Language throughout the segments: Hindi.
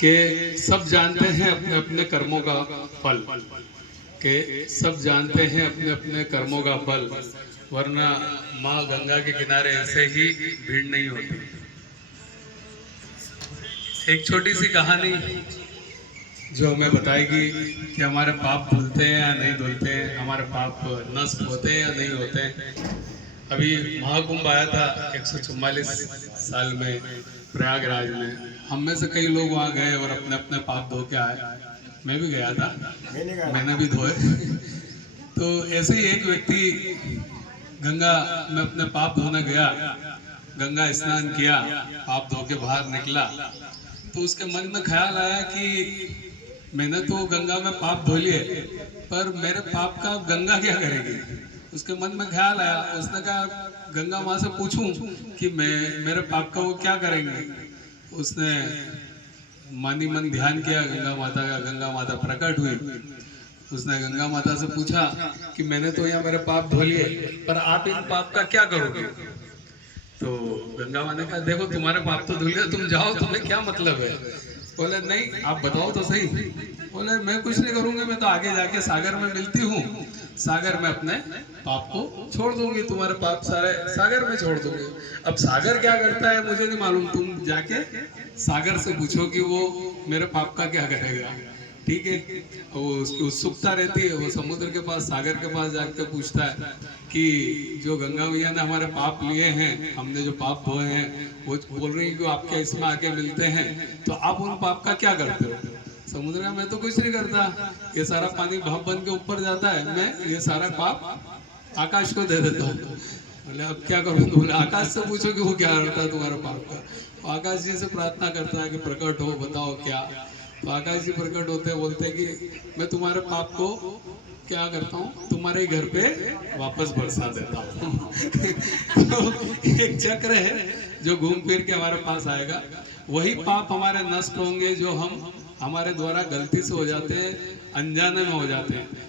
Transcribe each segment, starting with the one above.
कि सब जानते हैं अपने अपने कर्मों का फल, कि सब जानते हैं अपने अपने कर्मों का फल, वरना माँ गंगा के किनारे ऐसे ही भीड़ नहीं होती। एक छोटी सी कहानी जो हमें बताएगी कि हमारे पाप धुलते हैं या नहीं धुलते हैं, हमारे पाप नष्ट होते हैं या नहीं होते हैं। अभी महाकुंभ आया था 144 साल में प्रयागराज में। हम में से कई लोग वहाँ गए और अपने अपने पाप धो के आए। मैं भी गया था, मैंने भी धोए। तो ऐसे ही एक व्यक्ति गंगा में अपने पाप धोने गया, गंगा स्नान किया, पाप धो के बाहर निकला, तो उसके मन में ख्याल आया कि मैंने तो गंगा में पाप धो लिए, पर मेरे पाप का गंगा क्या करेगी। उसके मन में ख्याल आया, उसने कहा गंगा माँ से पूछूं कि मेरे पाप का वो क्या करेंगे। उसने मन ही मन ध्यान किया गंगा माता का, गंगा माता प्रकट हुई। उसने गंगा माता से पूछा कि मैंने तो यहाँ मेरे पाप धो लिए, पर आप इन पाप का क्या करोगे। तो गंगा माता ने कहा देखो तुम्हारे पाप तो धुल गए, तुम जाओ, तुम्हें क्या मतलब है। बोले नहीं आप बताओ तो सही। बोले मैं कुछ नहीं करूंगा, मैं तो आगे जाके सागर में मिलती हूँ, सागर में अपने पाप को छोड़ दूंगी, तुम्हारे पाप सारे सागर में छोड़ दूंगी। अब सागर क्या करता है मुझे नहीं मालूम, तुम जाके सागर से पूछो कि वो मेरे पाप का क्या करेगा। ठीक है, वो उसकी उत्सुकता रहती है, वो समुद्र के पास सागर के पास जाकर पूछता है कि जो गंगा मैया ने हमारे पाप लिए हैं, हमने जो पाप धोए हैं, वो बोल रही है कि आपके इसमें आके मिलते हैं, तो आप उन पाप का क्या करते हो। समुद्र में मैं तो कुछ नहीं करता, ये सारा पानी भाप बन के ऊपर जाता है, मैं ये सारा पाप आकाश को दे देता हूँ। बोले अब क्या करूँ। बोले आकाश से पूछो कि वो क्या करता है तुम्हारे पाप का। तो आकाश जी से प्रार्थना करता है कि प्रकट हो, बताओ क्या। तो आकाश जी प्रकट होते हैं, बोलते हैं कि मैं तुम्हारे पाप को क्या करता हूँ, तुम्हारे घर पे वापस बरसा देता हूँ। तो एक चक्र है जो घूम फिर के हमारे पास आएगा। वही पाप हमारे नष्ट होंगे जो हम हमारे द्वारा गलती से हो जाते हैं, अनजाने में हो जाते हैं।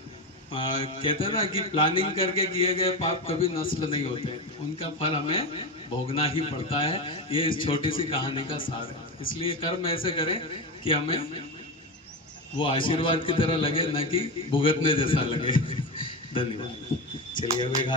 कहते हैं ना कि प्लानिंग करके किए गए पाप कभी नष्ट नहीं होते, उनका फल हमें भोगना ही पड़ता है। ये इस छोटी सी कहानी का सार है। इसलिए कर्म ऐसे करें कि हमें वो आशीर्वाद की तरह लगे, न कि भुगतने जैसा लगे। धन्यवाद। चलिए अब एक